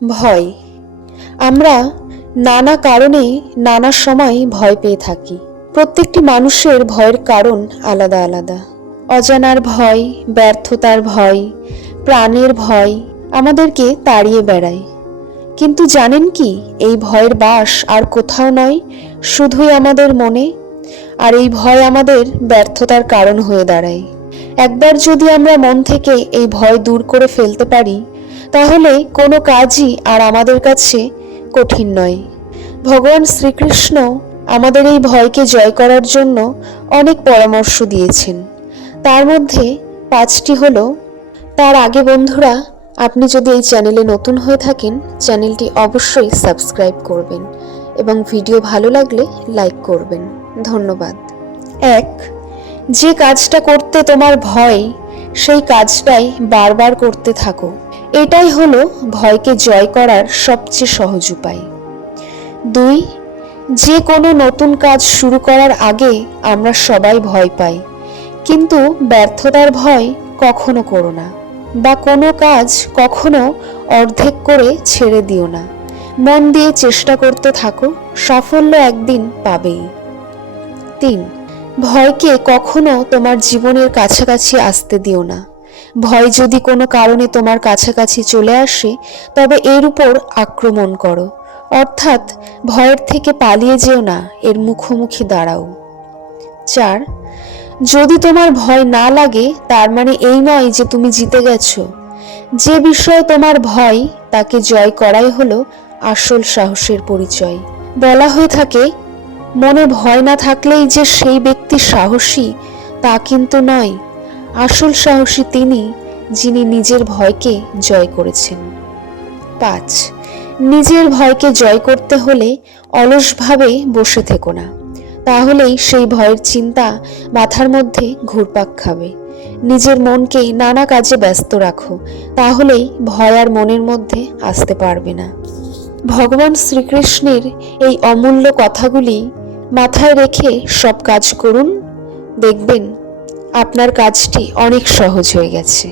ভয়। আমরা নানা কারণে নানা সময় ভয় পেয়ে থাকি। প্রত্যেকটি মানুষের ভয়ের কারণ আলাদা আলাদা। অজানার ভয়, ব্যর্থতার ভয়, প্রাণের ভয় আমাদেরকে তাড়িয়ে বেড়ায়। কিন্তু জানেন কি, এই ভয়ের বাস আর কোথাও নয়, শুধুই আমাদের মনে। আর এই ভয় আমাদের ব্যর্থতার কারণ হয়ে দাঁড়ায়। একবার যদি আমরা মন থেকে এই ভয় দূর করে ফেলতে পারি, তাহলে কোনো কাজই আর আমাদের কাছে কঠিন নয়। ভগবান শ্রীকৃষ্ণ আমাদের এই ভয়কে জয় করার জন্য অনেক পরামর্শ দিয়েছেন। তার মধ্যে 5টি হলো। তার আগে বন্ধুরা, আপনি যদি এই চ্যানেলে নতুন হয়ে থাকেন, চ্যানেলটি অবশ্যই সাবস্ক্রাইব করবেন এবং ভিডিও ভালো লাগলে লাইক করবেন। ধন্যবাদ। 1. যে কাজটা করতে তোমার ভয়, সেই কাজটাই বারবার করতে থাকো। এটাই হলো ভয়কে জয় করার সবচেয়ে সহজ উপায়। 2. যে কোনো নতুন কাজ শুরু করার আগে আমরা সবাই ভয় পাই, কিন্তু ব্যর্থতার ভয় কখনো করো না, বা কোনো কাজ কখনো অর্ধেক করে ছেড়ে দিও না। মন দিয়ে চেষ্টা করতে থাকো, সাফল্য একদিন পাবেই। 3. ভয়কে কখনো তোমার জীবনের কাছাকাছি আসতে দিও না। ভয় যদি কোনো কারণে তোমার কাছাকাছি চলে আসে, তবে এর উপর আক্রমণ করো, অর্থাৎ ভয়ের থেকে পালিয়ে যেও না, এর মুখোমুখি দাঁড়াও। 4. যদি তোমার ভয় না লাগে, তার মানে এই নয় যে তুমি জিতে গেছো। যে বিষয়ে তোমার ভয়, তাকে জয় করাই হলো আসল সাহসের পরিচয়। বলা হয়ে থাকে, মনে ভয় না থাকলেই যে সেই ব্যক্তি সাহসী, তা কিন্তু নয়। আসল সাহসী তিনি, যিনি নিজের ভয়কে জয় করেছেন। 5. নিজের ভয়কে জয় করতে হলে অলসভাবে বসে থেকো না, তাহলেই সেই ভয়ের চিন্তা মাথার মধ্যে ঘুরপাক খাবে। নিজের মনকে নানা কাজে ব্যস্ত রাখো, তাহলেই ভয় আর মনের মধ্যে আসতে পারবে না। ভগবান শ্রীকৃষ্ণের এই অমূল্য কথাগুলি মাথায় রেখে সব কাজ করুন, দেখবেন আপনার কাজটি অনেক সহজ হয়ে গেছে।